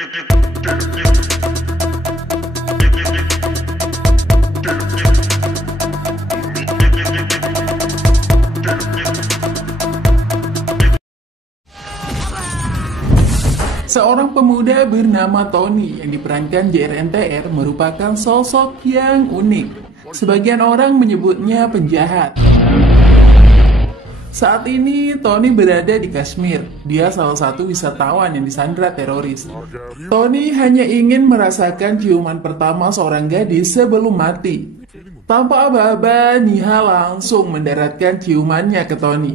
Seorang pemuda bernama Tony yang diperankan JRNTR merupakan sosok yang unik. Sebagian orang menyebutnya penjahat. Saat ini Tony berada di Kashmir. Dia salah satu wisatawan yang disandra teroris. Tony hanya ingin merasakan ciuman pertama seorang gadis sebelum mati. Tanpa aba-aba, Niha langsung mendaratkan ciumannya ke Tony.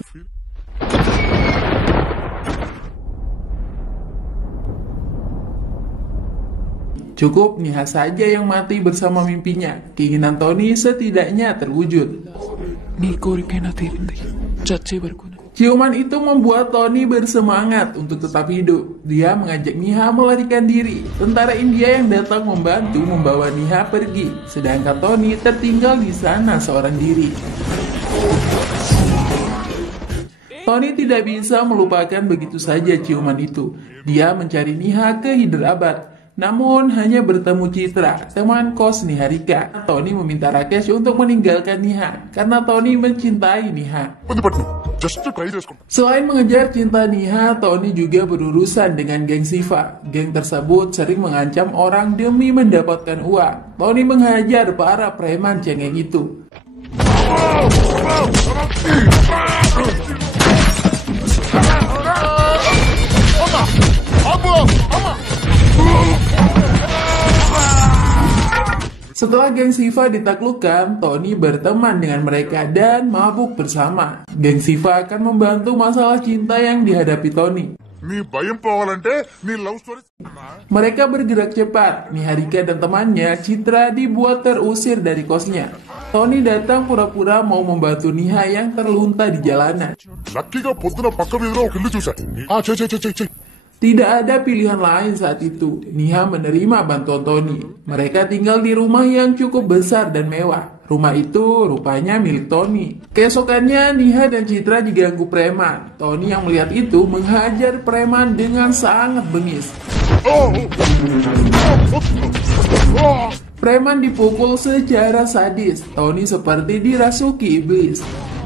Cukup Niha saja yang mati bersama mimpinya. Keinginan Tony setidaknya terwujud. Ciuman itu membuat Tony bersemangat untuk tetap hidup. Dia mengajak Niha melarikan diri. Tentara India yang datang membantu membawa Niha pergi. Sedangkan Tony tertinggal di sana seorang diri. Tony tidak bisa melupakan begitu saja ciuman itu. Dia mencari Niha ke Hyderabad. Namun hanya bertemu Citra, teman kos Niharika. Tony meminta Rakesh untuk meninggalkan Niha karena Tony mencintai Niha. Selain mengejar cinta Niha, Tony juga berurusan dengan geng Siva. Geng tersebut sering mengancam orang demi mendapatkan uang. Tony menghajar para preman cengeng itu. Setelah geng Siva ditaklukkan, Tony berteman dengan mereka dan mabuk bersama. Geng Siva akan membantu masalah cinta yang dihadapi Tony. Mereka bergerak cepat. Niharika dan temannya, Citra, dibuat terusir dari kosnya. Tony datang pura-pura mau membantu Niha yang terlunta di jalanan. Tidak ada pilihan lain saat itu. Niha menerima bantuan Tony. Mereka tinggal di rumah yang cukup besar dan mewah. Rumah itu rupanya milik Tony. Keesokannya Niha dan Citra diganggu preman. Tony yang melihat itu menghajar preman dengan sangat bengis. Preman dipukul secara sadis. Tony seperti dirasuki iblis.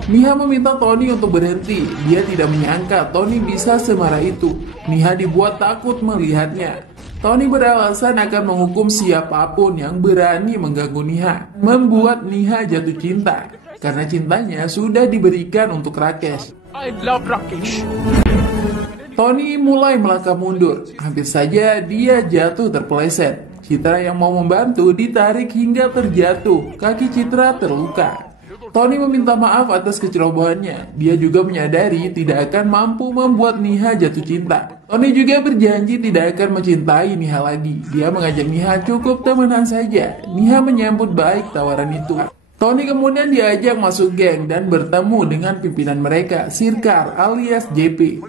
Niha meminta Tony untuk berhenti. Dia tidak menyangka Tony bisa semarah itu. Niha dibuat takut melihatnya. Tony beralasan akan menghukum siapapun yang berani mengganggu Niha. Membuat Niha jatuh cinta. Karena cintanya sudah diberikan untuk Rakesh. I love Rakesh. Tony mulai melangkah mundur. Hampir saja dia jatuh terpeleset. Citra yang mau membantu ditarik hingga terjatuh. Kaki Citra terluka. Tony meminta maaf atas kecerobohannya. Dia juga menyadari tidak akan mampu membuat Niha jatuh cinta. Tony juga berjanji tidak akan mencintai Niha lagi. Dia mengajak Niha cukup temenan saja. Niha menyambut baik tawaran itu. Tony kemudian diajak masuk geng dan bertemu dengan pimpinan mereka, Sirkar alias JP.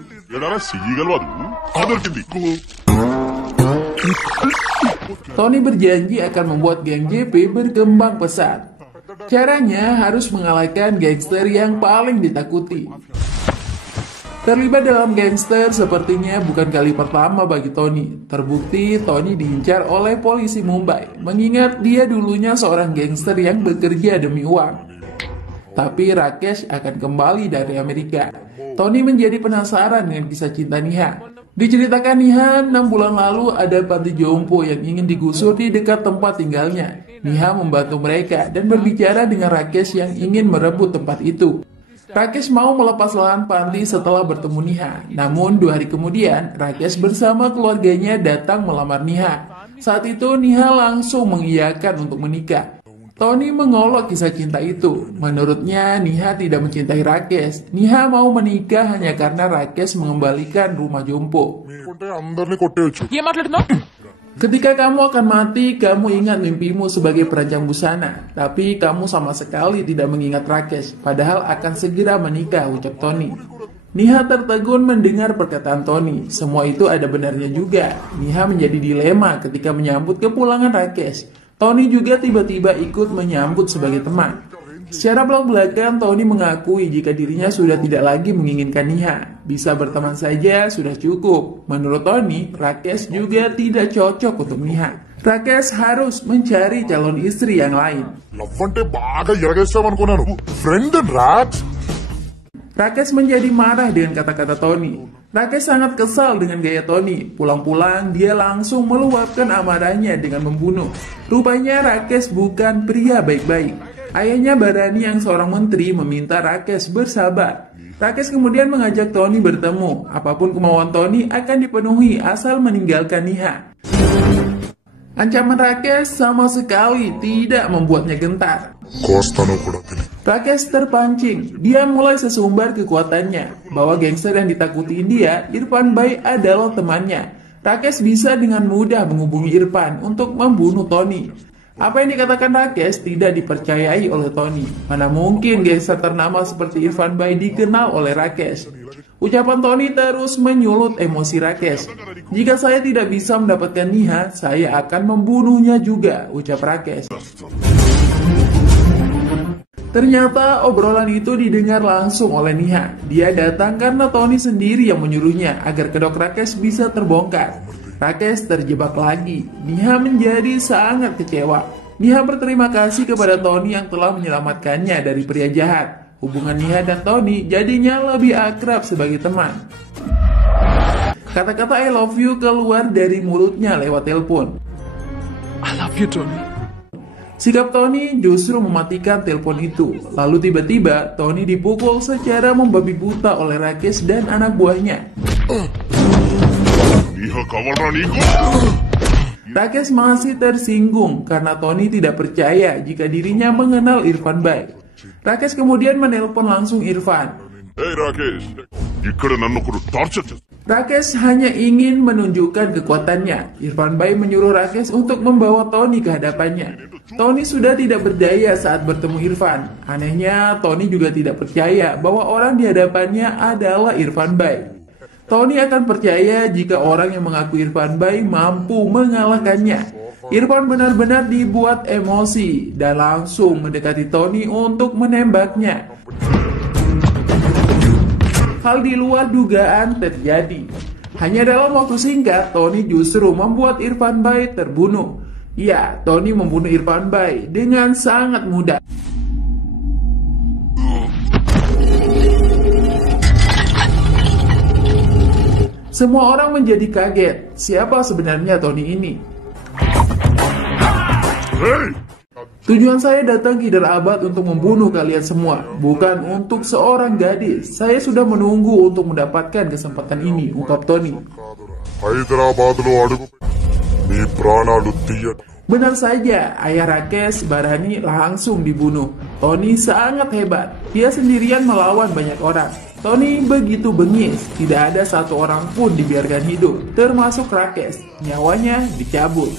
Tony berjanji akan membuat geng JP berkembang pesat. Caranya harus mengalahkan gangster yang paling ditakuti. Terlibat dalam gangster sepertinya bukan kali pertama bagi Tony. Terbukti Tony diincar oleh polisi Mumbai, mengingat dia dulunya seorang gangster yang bekerja demi uang. Tapi Rakesh akan kembali dari Amerika. Tony menjadi penasaran dengan kisah cinta Niha. Diceritakan Niha 6 bulan lalu ada panti jompo yang ingin digusur di dekat tempat tinggalnya. Niha membantu mereka dan berbicara dengan Rakesh yang ingin merebut tempat itu. Rakesh mau melepas lahan panti setelah bertemu Niha. Namun 2 hari kemudian, Rakesh bersama keluarganya datang melamar Niha. Saat itu Niha langsung mengiyakan untuk menikah. Tony mengolok kisah cinta itu. Menurutnya Niha tidak mencintai Rakesh. Niha mau menikah hanya karena Rakesh mengembalikan rumah jompo. Ketika kamu akan mati, kamu ingat mimpimu sebagai perancang busana. Tapi kamu sama sekali tidak mengingat Rakesh, padahal akan segera menikah, ucap Tony. Niha tertegun mendengar perkataan Tony. Semua itu ada benarnya juga. Niha menjadi dilema ketika menyambut kepulangan Rakesh. Tony juga tiba-tiba ikut menyambut sebagai teman. Secara belak-belakan, Tony mengakui jika dirinya sudah tidak lagi menginginkan Niha. Bisa berteman saja sudah cukup. Menurut Tony, Rakesh juga tidak cocok untuk Niha. Rakesh harus mencari calon istri yang lain. Rakesh menjadi marah dengan kata-kata Tony. Rakesh sangat kesal dengan gaya Tony. Pulang-pulang, dia langsung meluapkan amarahnya dengan membunuh. Rupanya Rakesh bukan pria baik-baik. Ayahnya Bharani yang seorang menteri meminta Rakesh bersabar. Rakesh kemudian mengajak Tony bertemu. Apapun kemauan Tony akan dipenuhi asal meninggalkan Niha. Ancaman Rakesh sama sekali tidak membuatnya gentar. Rakesh terpancing. Dia mulai sesumbar kekuatannya. Bahwa gangster yang ditakuti dia, Irfan Bhai adalah temannya. Rakesh bisa dengan mudah menghubungi Irfan untuk membunuh Tony. Apa yang dikatakan Rakesh tidak dipercayai oleh Tony. Mana mungkin gangster ternama seperti Irfan Bhai dikenal oleh Rakesh. Ucapan Tony terus menyulut emosi Rakesh. Jika saya tidak bisa mendapatkan Niha, saya akan membunuhnya juga, ucap Rakesh. Ternyata obrolan itu didengar langsung oleh Niha. Dia datang karena Tony sendiri yang menyuruhnya agar kedok Rakesh bisa terbongkar. Rakesh terjebak lagi. Niha menjadi sangat kecewa. Niha berterima kasih kepada Tony yang telah menyelamatkannya dari pria jahat. Hubungan Niha dan Tony jadinya lebih akrab sebagai teman. Kata-kata I love you keluar dari mulutnya lewat telepon. I love you, Tony. Sikap Tony justru mematikan telepon itu. Lalu tiba-tiba Tony dipukul secara membabi buta oleh Rakesh dan anak buahnya. Rakesh masih tersinggung karena Tony tidak percaya jika dirinya mengenal Irfan Bhai. Rakesh kemudian menelpon langsung Irfan. Hey Rakesh, Rakesh hanya ingin menunjukkan kekuatannya. Irfan Bhai menyuruh Rakesh untuk membawa Tony ke hadapannya. Tony sudah tidak berdaya saat bertemu Irfan. Anehnya, Tony juga tidak percaya bahwa orang di hadapannya adalah Irfan Bhai. Tony akan percaya jika orang yang mengaku Irfan Bhai mampu mengalahkannya. Irfan benar-benar dibuat emosi dan langsung mendekati Tony untuk menembaknya. Hal di luar dugaan terjadi. Hanya dalam waktu singkat, Tony justru membuat Irfan Bhai terbunuh. Ya, Tony membunuh Irfan Bhai dengan sangat mudah. Semua orang menjadi kaget. Siapa sebenarnya Tony ini? Tujuan saya datang ke Hyderabad untuk membunuh kalian semua, bukan untuk seorang gadis. Saya sudah menunggu untuk mendapatkan kesempatan ini, ungkap Tony. Benar saja, ayah Rakesh, Bharani langsung dibunuh. Tony sangat hebat. Dia sendirian melawan banyak orang. Tony begitu bengis, tidak ada satu orang pun dibiarkan hidup, termasuk Rakesh. Nyawanya dicabut.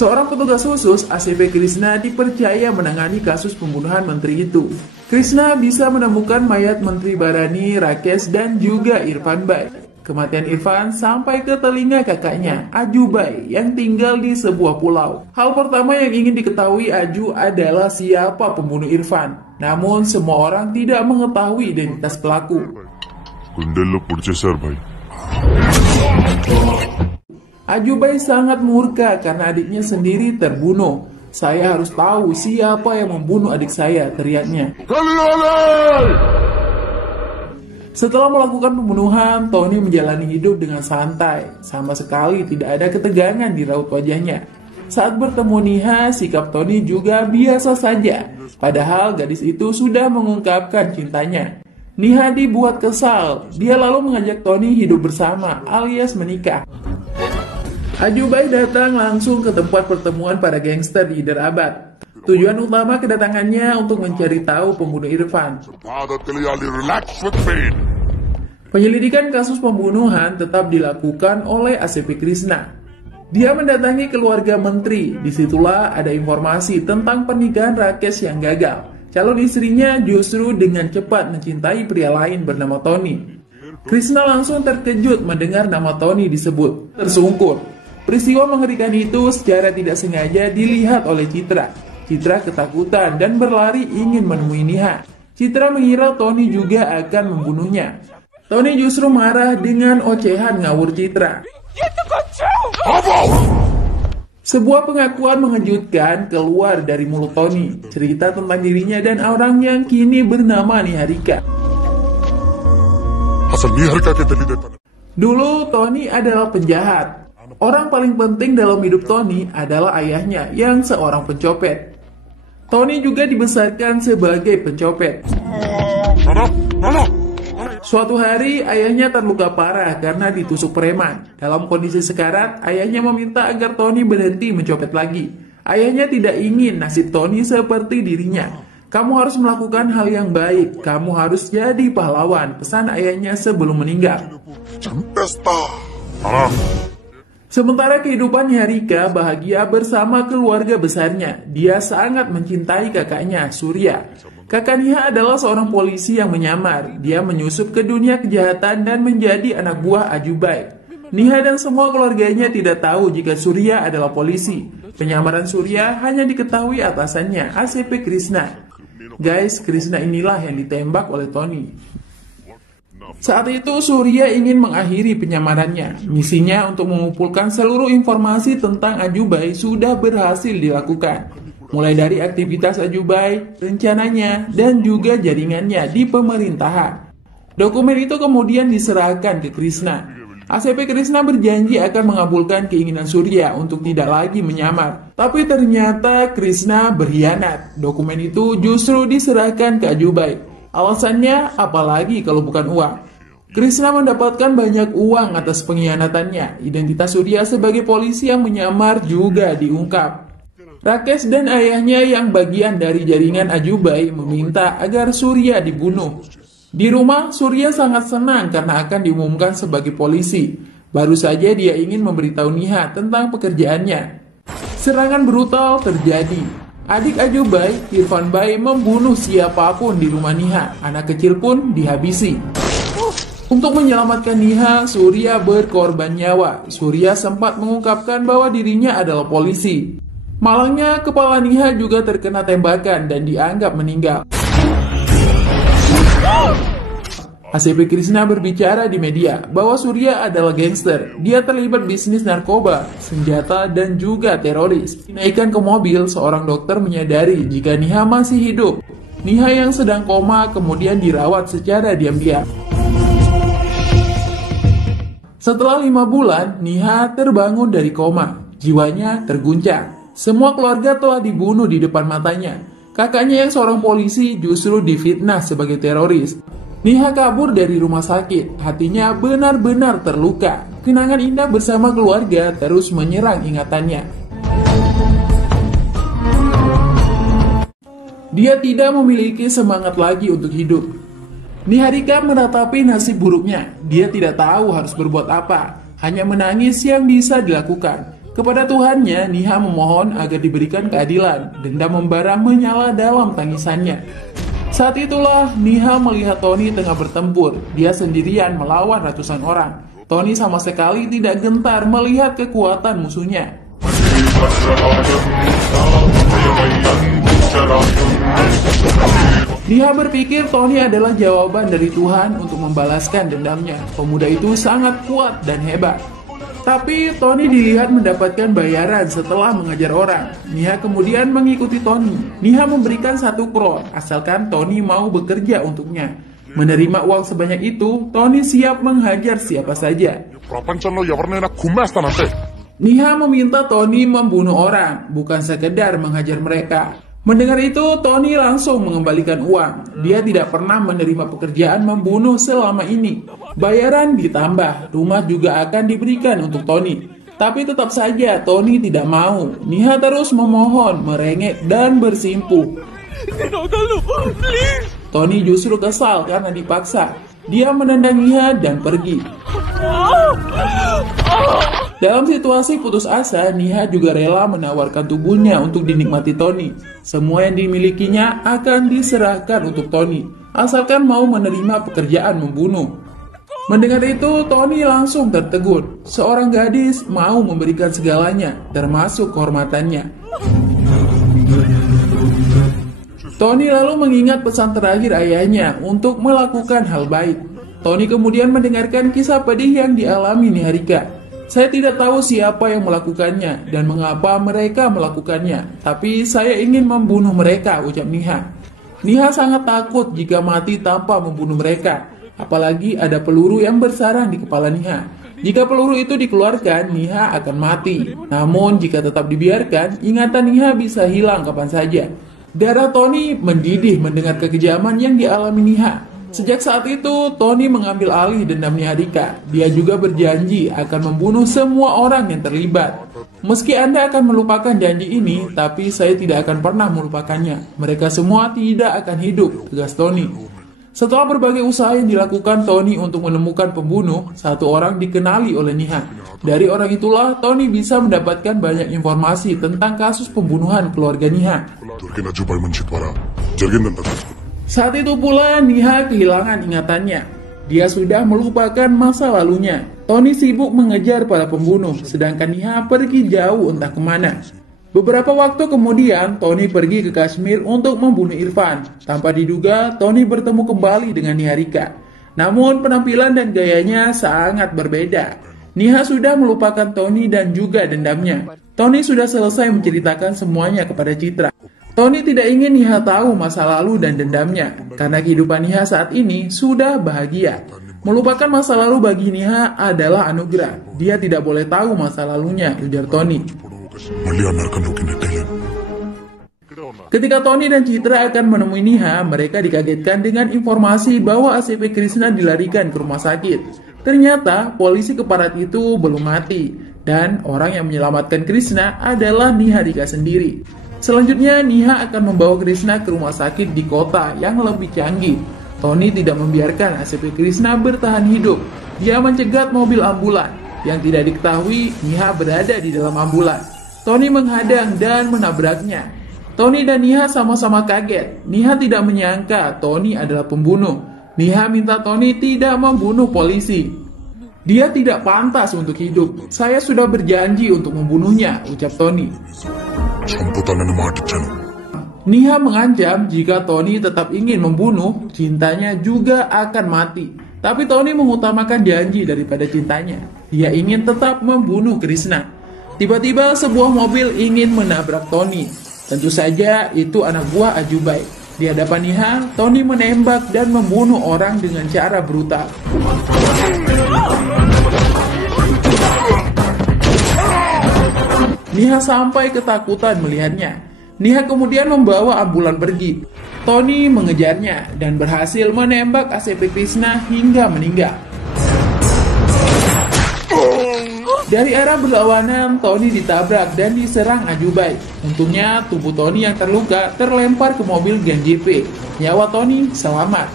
Seorang petugas khusus ACP Krishna dipercaya menangani kasus pembunuhan menteri itu. Krishna bisa menemukan mayat Menteri Bharani, Rakesh, dan juga Irfan Bhai. Kematian Irfan sampai ke telinga kakaknya, Aju Bhai, yang tinggal di sebuah pulau. Hal pertama yang ingin diketahui Aju adalah siapa pembunuh Irfan. Namun semua orang tidak mengetahui identitas pelaku. Aju Bhai sangat murka karena adiknya sendiri terbunuh. Saya harus tahu siapa yang membunuh adik saya, teriaknya. Setelah melakukan pembunuhan, Tony menjalani hidup dengan santai. Sama sekali tidak ada ketegangan di raut wajahnya. Saat bertemu Niha, sikap Tony juga biasa saja. Padahal gadis itu sudah mengungkapkan cintanya. Niha dibuat kesal. Dia lalu mengajak Tony hidup bersama alias menikah. Aju Bhai datang langsung ke tempat pertemuan para gangster di Hyderabad. Tujuan utama kedatangannya untuk mencari tahu pembunuh Irfan. Penyelidikan kasus pembunuhan tetap dilakukan oleh ACP Krishna. Dia mendatangi keluarga menteri. Disitulah ada informasi tentang pernikahan Rakesh yang gagal. Calon istrinya justru dengan cepat mencintai pria lain bernama Tony. Krishna langsung terkejut mendengar nama Tony disebut, tersungkur. Peristiwa mengerikan itu secara tidak sengaja dilihat oleh Citra. Citra ketakutan dan berlari ingin menemui Niha. Citra mengira Tony juga akan membunuhnya. Tony justru marah dengan ocehan ngawur Citra. Sebuah pengakuan mengejutkan keluar dari mulut Tony. Cerita tentang dirinya dan orang yang kini bernama Niharika. Dulu Tony adalah penjahat. Orang paling penting dalam hidup Tony adalah ayahnya yang seorang pencopet. Tony juga dibesarkan sebagai pencopet. Suatu hari ayahnya terluka parah karena ditusuk preman. Dalam kondisi sekarat, ayahnya meminta agar Tony berhenti mencopet lagi. Ayahnya tidak ingin nasib Tony seperti dirinya. Kamu harus melakukan hal yang baik. Kamu harus jadi pahlawan, pesan ayahnya sebelum meninggal. Sementara kehidupan Niharika bahagia bersama keluarga besarnya. Dia sangat mencintai kakaknya, Surya. Kakak Niha adalah seorang polisi yang menyamar. Dia menyusup ke dunia kejahatan dan menjadi anak buah Ajubai. Niha dan semua keluarganya tidak tahu jika Surya adalah polisi. Penyamaran Surya hanya diketahui atasannya, ACP Krishna. Guys, Krishna inilah yang ditembak oleh Tony. Saat itu Surya ingin mengakhiri penyamarannya. Misinya untuk mengumpulkan seluruh informasi tentang Ajubai sudah berhasil dilakukan. Mulai dari aktivitas Ajubai, rencananya, dan juga jaringannya di pemerintahan. Dokumen itu kemudian diserahkan ke Krishna. ACP Krishna berjanji akan mengabulkan keinginan Surya untuk tidak lagi menyamar. Tapi ternyata Krishna berkhianat. Dokumen itu justru diserahkan ke Ajubai. Alasannya apalagi kalau bukan uang. Krishna mendapatkan banyak uang atas pengkhianatannya. Identitas Surya sebagai polisi yang menyamar juga diungkap. Rakesh dan ayahnya yang bagian dari jaringan Ajubai meminta agar Surya dibunuh. Di rumah, Surya sangat senang karena akan diumumkan sebagai polisi. Baru saja dia ingin memberitahu Niha tentang pekerjaannya. Serangan brutal terjadi. Adik Ajubai, Irfan Bai, membunuh siapapun di rumah Niha. Anak kecil pun dihabisi. Untuk menyelamatkan Niha, Surya berkorban nyawa. Surya sempat mengungkapkan bahwa dirinya adalah polisi. Malangnya, kepala Niha juga terkena tembakan dan dianggap meninggal. ACP Krishna berbicara di media bahwa Surya adalah gangster. Dia terlibat bisnis narkoba, senjata, dan juga teroris. Dinaikkan ke mobil, seorang dokter menyadari jika Niha masih hidup. Niha yang sedang koma kemudian dirawat secara diam-diam. Setelah 5 bulan, Niha terbangun dari koma. Jiwanya terguncang. Semua keluarga telah dibunuh di depan matanya. Kakaknya yang seorang polisi justru difitnah sebagai teroris. Niha kabur dari rumah sakit. Hatinya benar-benar terluka. Kenangan indah bersama keluarga terus menyerang ingatannya. Dia tidak memiliki semangat lagi untuk hidup. Niharika meratapi nasib buruknya. Dia tidak tahu harus berbuat apa. Hanya menangis yang bisa dilakukan. Kepada Tuhannya, Niha memohon agar diberikan keadilan. Dendam membara menyala dalam tangisannya. Saat itulah Niha melihat Tony tengah bertempur. Dia sendirian melawan ratusan orang. Tony sama sekali tidak gentar melihat kekuatan musuhnya. Niha berpikir Tony adalah jawaban dari Tuhan untuk membalaskan dendamnya. Pemuda itu sangat kuat dan hebat. Tapi Tony dilihat mendapatkan bayaran setelah mengajar orang. Niha kemudian mengikuti Tony. Niha memberikan 1 crore asalkan Tony mau bekerja untuknya. Menerima uang sebanyak itu, Tony siap menghajar siapa saja. Niha meminta Tony membunuh orang, bukan sekedar menghajar mereka. Mendengar itu, Tony langsung mengembalikan uang. Dia tidak pernah menerima pekerjaan membunuh selama ini. Bayaran ditambah, rumah juga akan diberikan untuk Tony. Tapi tetap saja Tony tidak mau. Niha terus memohon, merengek, dan bersimpuh. Tony justru kesal karena dipaksa. Dia menendang Niha dan pergi. Dalam situasi putus asa, Niha juga rela menawarkan tubuhnya untuk dinikmati Tony. Semua yang dimilikinya akan diserahkan untuk Tony, asalkan mau menerima pekerjaan membunuh. Mendengar itu, Tony langsung tertegun. Seorang gadis mau memberikan segalanya, termasuk kehormatannya. Tony lalu mengingat pesan terakhir ayahnya untuk melakukan hal baik. Tony kemudian mendengarkan kisah pedih yang dialami Niharika. Saya tidak tahu siapa yang melakukannya dan mengapa mereka melakukannya, tapi saya ingin membunuh mereka, ucap Niha. Niha sangat takut jika mati tanpa membunuh mereka, apalagi ada peluru yang bersarang di kepala Niha. Jika peluru itu dikeluarkan, Niha akan mati. Namun jika tetap dibiarkan, ingatan Niha bisa hilang kapan saja. Darah Tony mendidih mendengar kekejaman yang dialami Niha. Sejak saat itu, Tony mengambil alih dendam Niharika. Dia juga berjanji akan membunuh semua orang yang terlibat. Meski Anda akan melupakan janji ini, tapi saya tidak akan pernah melupakannya. Mereka semua tidak akan hidup, tegas Tony. Setelah berbagai usaha yang dilakukan Tony untuk menemukan pembunuh, satu orang dikenali oleh Niha. Dari orang itulah, Tony bisa mendapatkan banyak informasi tentang kasus pembunuhan keluarga Niha. Saat itu pula Niha kehilangan ingatannya. Dia sudah melupakan masa lalunya. Tony sibuk mengejar para pembunuh, sedangkan Niha pergi jauh entah kemana. Beberapa waktu kemudian, Tony pergi ke Kashmir untuk membunuh Irfan. Tanpa diduga, Tony bertemu kembali dengan Niharika. Namun penampilan dan gayanya sangat berbeda. Niha sudah melupakan Tony dan juga dendamnya. Tony sudah selesai menceritakan semuanya kepada Citra. Tony tidak ingin Niha tahu masa lalu dan dendamnya, karena kehidupan Niha saat ini sudah bahagia. Melupakan masa lalu bagi Niha adalah anugerah. Dia tidak boleh tahu masa lalunya, ujar Tony. Ketika Tony dan Citra akan menemui Niha, mereka dikagetkan dengan informasi bahwa ACP Krishna dilarikan ke rumah sakit. Ternyata polisi keparat itu belum mati, dan orang yang menyelamatkan Krishna adalah Niharika sendiri. Selanjutnya, Niha akan membawa Krishna ke rumah sakit di kota yang lebih canggih. Tony tidak membiarkan ACP Krishna bertahan hidup. Dia mencegat mobil ambulan. Yang tidak diketahui, Niha berada di dalam ambulan. Tony menghadang dan menabraknya. Tony dan Niha sama-sama kaget. Niha tidak menyangka Tony adalah pembunuh. Niha minta Tony tidak membunuh polisi. Dia tidak pantas untuk hidup. Saya sudah berjanji untuk membunuhnya, ucap Tony. Niha mengancam jika Tony tetap ingin membunuh, cintanya juga akan mati. Tapi Tony mengutamakan janji daripada cintanya. Dia ingin tetap membunuh Krishna. Tiba-tiba sebuah mobil ingin menabrak Tony. Tentu saja itu anak buah Ajubai. Di hadapan Niha, Tony menembak dan membunuh orang dengan cara brutal. Niha sampai ketakutan melihatnya. Niha kemudian membawa ambulan pergi. Tony mengejarnya dan berhasil menembak ACP Krishna hingga meninggal. Dari arah berlawanan, Tony ditabrak dan diserang Ajubai. Untungnya tubuh Tony yang terluka terlempar ke mobil Gen JP. Nyawa Tony selamat.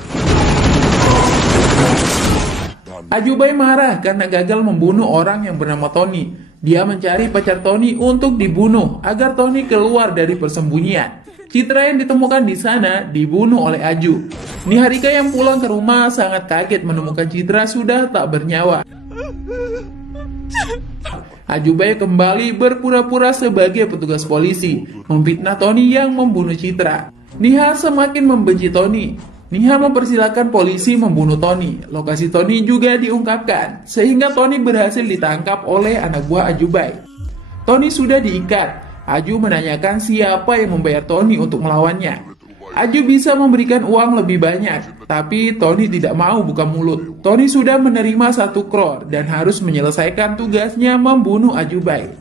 Ajubai marah karena gagal membunuh orang yang bernama Tony. Dia mencari pacar Tony untuk dibunuh agar Tony keluar dari persembunyian. Citra yang ditemukan di sana dibunuh oleh Aju. Niharika yang pulang ke rumah sangat kaget menemukan Citra sudah tak bernyawa. Ajubai kembali berpura-pura sebagai petugas polisi, memfitnah Tony yang membunuh Citra. Niha semakin membenci Tony. Niha mempersilahkan polisi membunuh Tony. Lokasi Tony juga diungkapkan, sehingga Tony berhasil ditangkap oleh anak buah Ajubai. Tony sudah diikat. Aju menanyakan siapa yang membayar Tony untuk melawannya. Aju bisa memberikan uang lebih banyak, tapi Tony tidak mau buka mulut. Tony sudah menerima 1 crore dan harus menyelesaikan tugasnya membunuh Ajubai.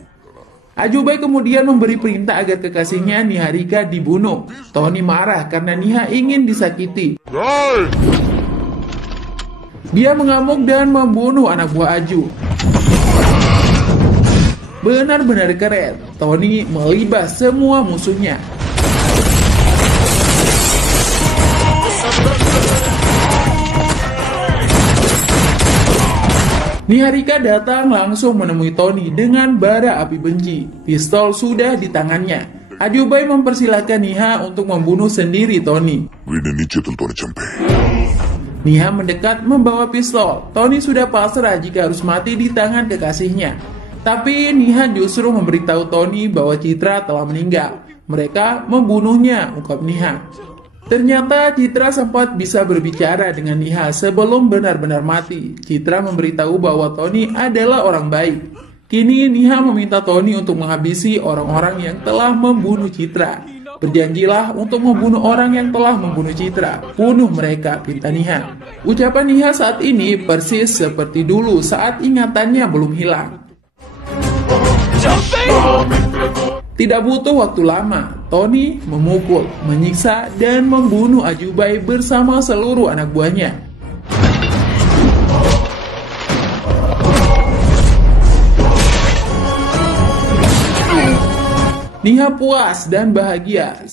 Ajubai kemudian memberi perintah agar kekasihnya Niharika dibunuh. Tony marah karena Niha ingin disakiti. Dia mengamuk dan membunuh anak buah Aju. Benar-benar keren. Tony melibas semua musuhnya. Niharika datang langsung menemui Tony dengan bara api benci. Pistol sudah di tangannya. Ajubai mempersilahkan Niha untuk membunuh sendiri Tony. Niha mendekat membawa pistol. Tony sudah pasrah jika harus mati di tangan kekasihnya. Tapi Niha justru memberitahu Tony bahwa Citra telah meninggal. Mereka membunuhnya, ungkap Niha. Ternyata Citra sempat bisa berbicara dengan Niha sebelum benar-benar mati. Citra memberitahu bahwa Tony adalah orang baik. Kini Niha meminta Tony untuk menghabisi orang-orang yang telah membunuh Citra. Berjanjilah untuk membunuh orang yang telah membunuh Citra. Bunuh mereka, pinta Niha. Ucapan Niha saat ini persis seperti dulu saat ingatannya belum hilang. Tidak butuh waktu lama, Tony memukul, menyiksa, dan membunuh Ajubai bersama seluruh anak buahnya. Niha puas dan bahagia